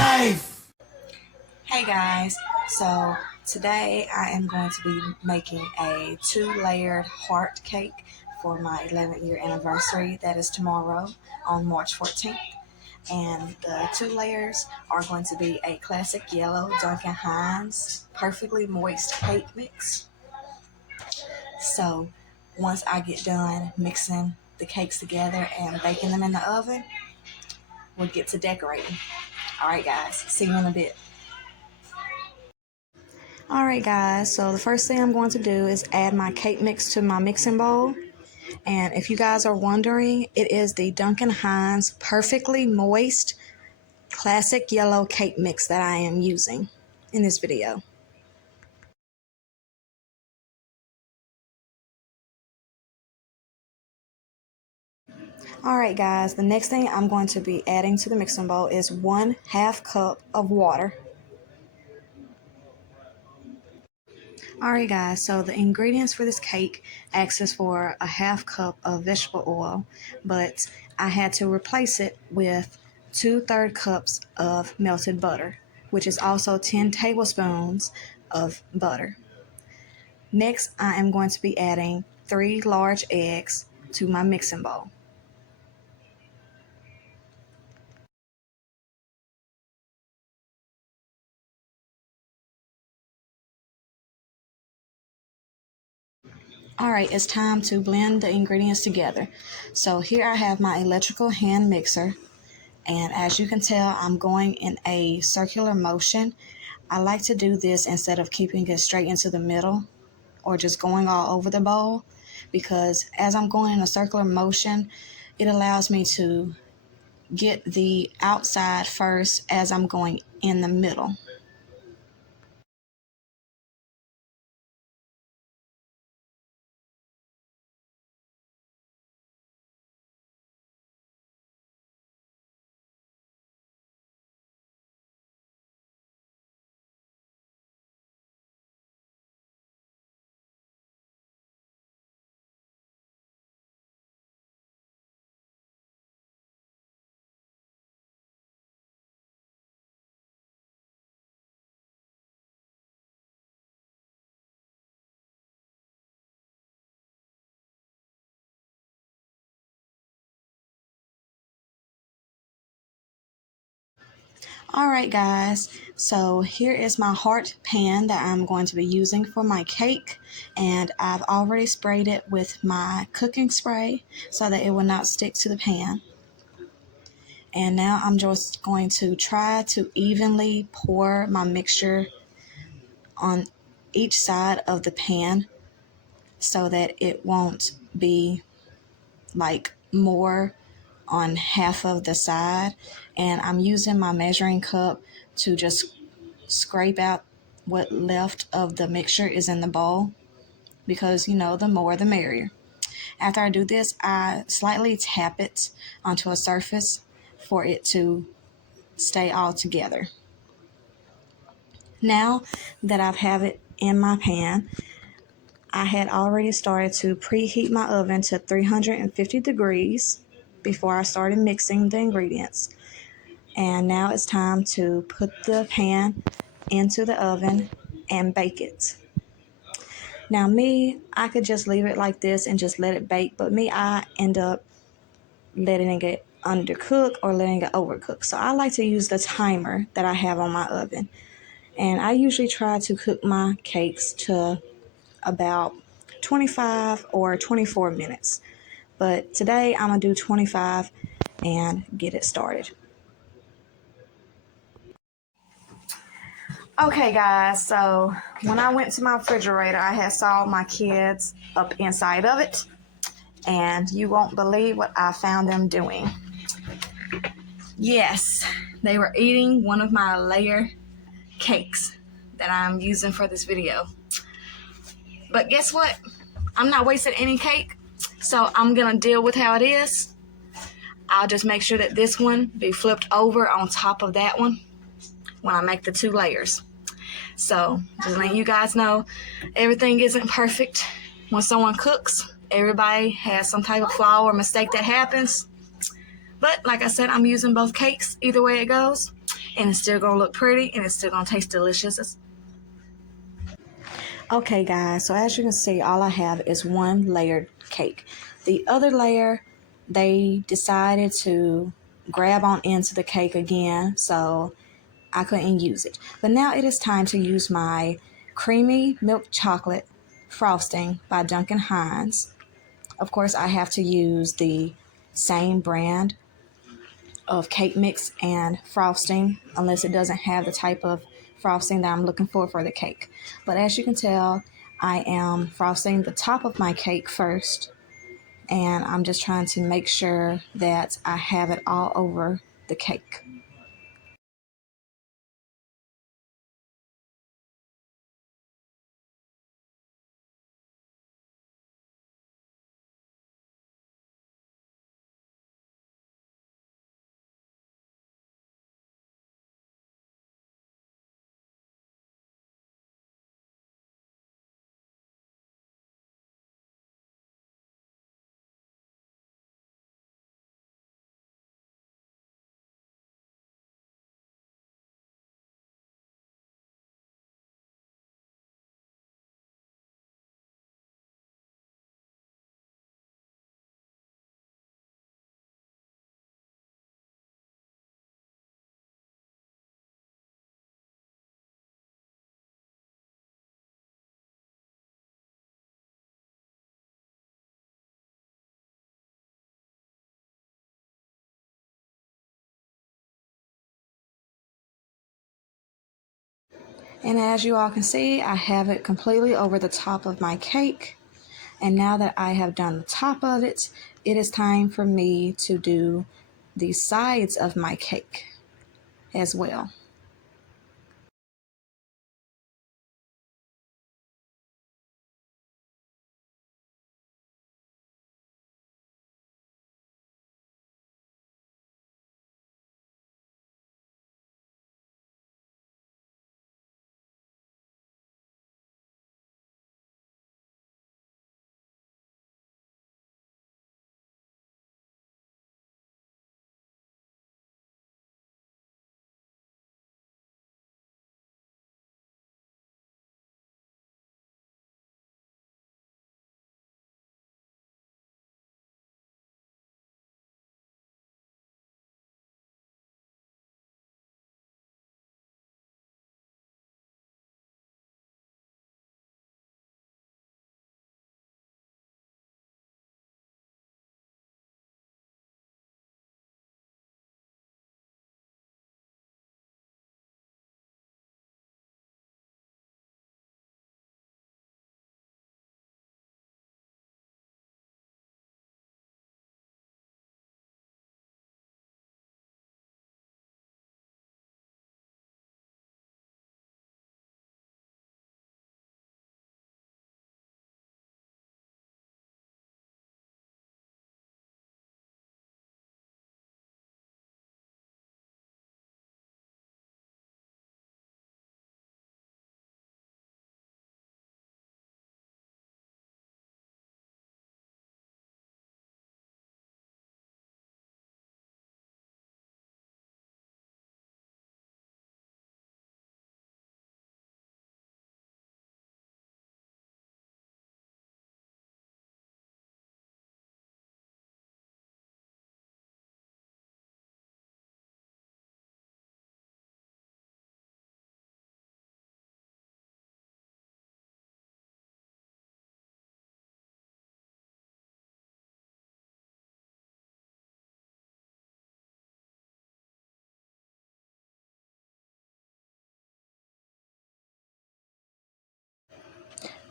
life. Hey guys, so today I am going to be making a 2-layered heart cake for my 11th year anniversary. That is tomorrow on March 14th. And the 2 layers are going to be a classic yellow Duncan Hines perfectly moist cake mix. So once I get done mixing the cakes together and baking them in the oven, we'll get to decorating. Alright guys, see you in a bit. Alright guys, so the first thing I'm going to do is add my cake mix to my mixing bowl. And if you guys are wondering, it is the Duncan Hines perfectly moist classic yellow cake mix that I am using in this video. Alright guys, the next thing I'm going to be adding to the mixing bowl is 1/2 cup of water. Alright guys, so the ingredients for this cake asks for 1/2 cup of vegetable oil, but I had to replace it with 2/3 cups of melted butter, which is also 10 tablespoons of butter. Next, I am going to be adding 3 large eggs to my mixing bowl. Alright, it's time to blend the ingredients together. So here I have my electrical hand mixer, and as you can tell, I'm going in a circular motion. I like to do this instead of keeping it straight into the middle or just going all over the bowl, because as I'm going in a circular motion, it allows me to get the outside first as I'm going in the middle. Alright guys, so here is my heart pan that I'm going to be using for my cake, and I've already sprayed it with my cooking spray so that it will not stick to the pan. And now I'm just going to try to evenly pour my mixture on each side of the pan so that it won't be like more on half of the side. And I'm using my measuring cup to just scrape out what left of the mixture is in the bowl, because you know, the more the merrier. After I do this, I slightly tap it onto a surface for it to stay all together. Now that I've have it in my pan, I had already started to preheat my oven to 350 degrees before I started mixing the ingredients. And now it's time to put the pan into the oven and bake it. Now I could just leave it like this and just let it bake, but I end up letting it get undercooked or letting it overcook. So I like to use the timer that I have on my oven. And I usually try to cook my cakes to about 25 or 24 minutes. But today I'm going to do 25 and get it started. Okay guys, so when I went to my refrigerator, I had saw my kids up inside of it, and you won't believe what I found them doing. Yes, they were eating one of my layer cakes that I'm using for this video. But guess what? I'm not wasting any cake, so I'm gonna deal with how it is. I'll just make sure that this one be flipped over on top of that one when I make the 2 layers. So just letting you guys know, everything isn't perfect. When someone cooks, everybody has some type of flaw or mistake that happens. But like I said, I'm using both cakes either way it goes. and it's still gonna look pretty and it's still gonna taste delicious. Okay guys, so as you can see, all I have is one layered cake. The other layer, they decided to grab on into the cake again, so I couldn't use it. But now it is time to use my creamy milk chocolate frosting by Duncan Hines. Of course, I have to use the same brand of cake mix and frosting, unless it doesn't have the type of frosting that I'm looking for the cake. But as you can tell, I am frosting the top of my cake first, and I'm just trying to make sure that I have it all over the cake. And as you all can see, I have it completely over the top of my cake. And now that I have done the top of it, it is time for me to do the sides of my cake as well.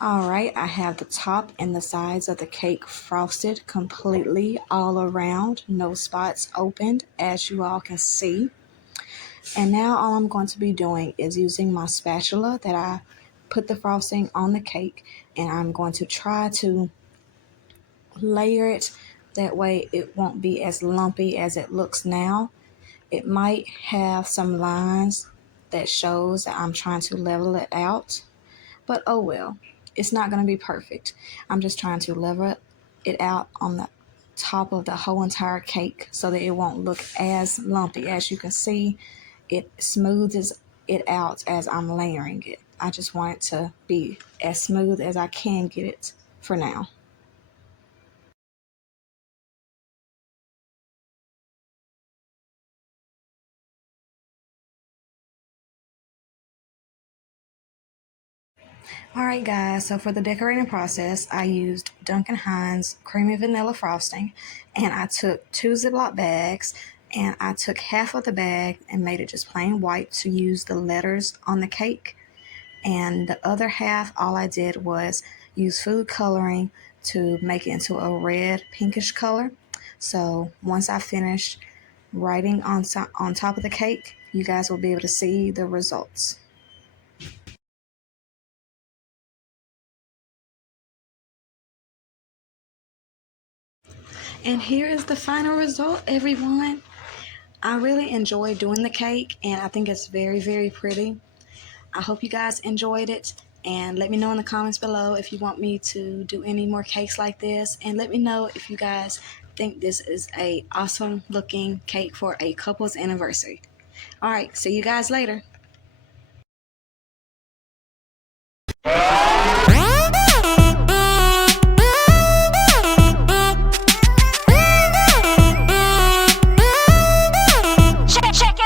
All right, I have the top and the sides of the cake frosted completely all around, no spots opened, as you all can see. And now all I'm going to be doing is using my spatula that I put the frosting on the cake, and I'm going to try to layer it. That way it won't be as lumpy as it looks now. It might have some lines that shows that I'm trying to level it out, but oh well, it's not going to be perfect. I'm just trying to level it out on the top of the whole entire cake so that it won't look as lumpy. As you can see, it smooths it out as I'm layering it. I just want it to be as smooth as I can get it for now. Alright guys, so for the decorating process, I used Duncan Hines creamy vanilla frosting, and I took 2 Ziploc bags, and I took half of the bag and made it just plain white to use the letters on the cake, and the other half, all I did was use food coloring to make it into a red pinkish color. So once I finish writing on top of the cake, you guys will be able to see the results. And here is the final result, everyone. I really enjoy doing the cake, and I think it's very, very pretty. I hope you guys enjoyed it, and let me know in the comments below if you want me to do any more cakes like this, and let me know if you guys think this is a awesome looking cake for a couple's anniversary. All right, see you guys later.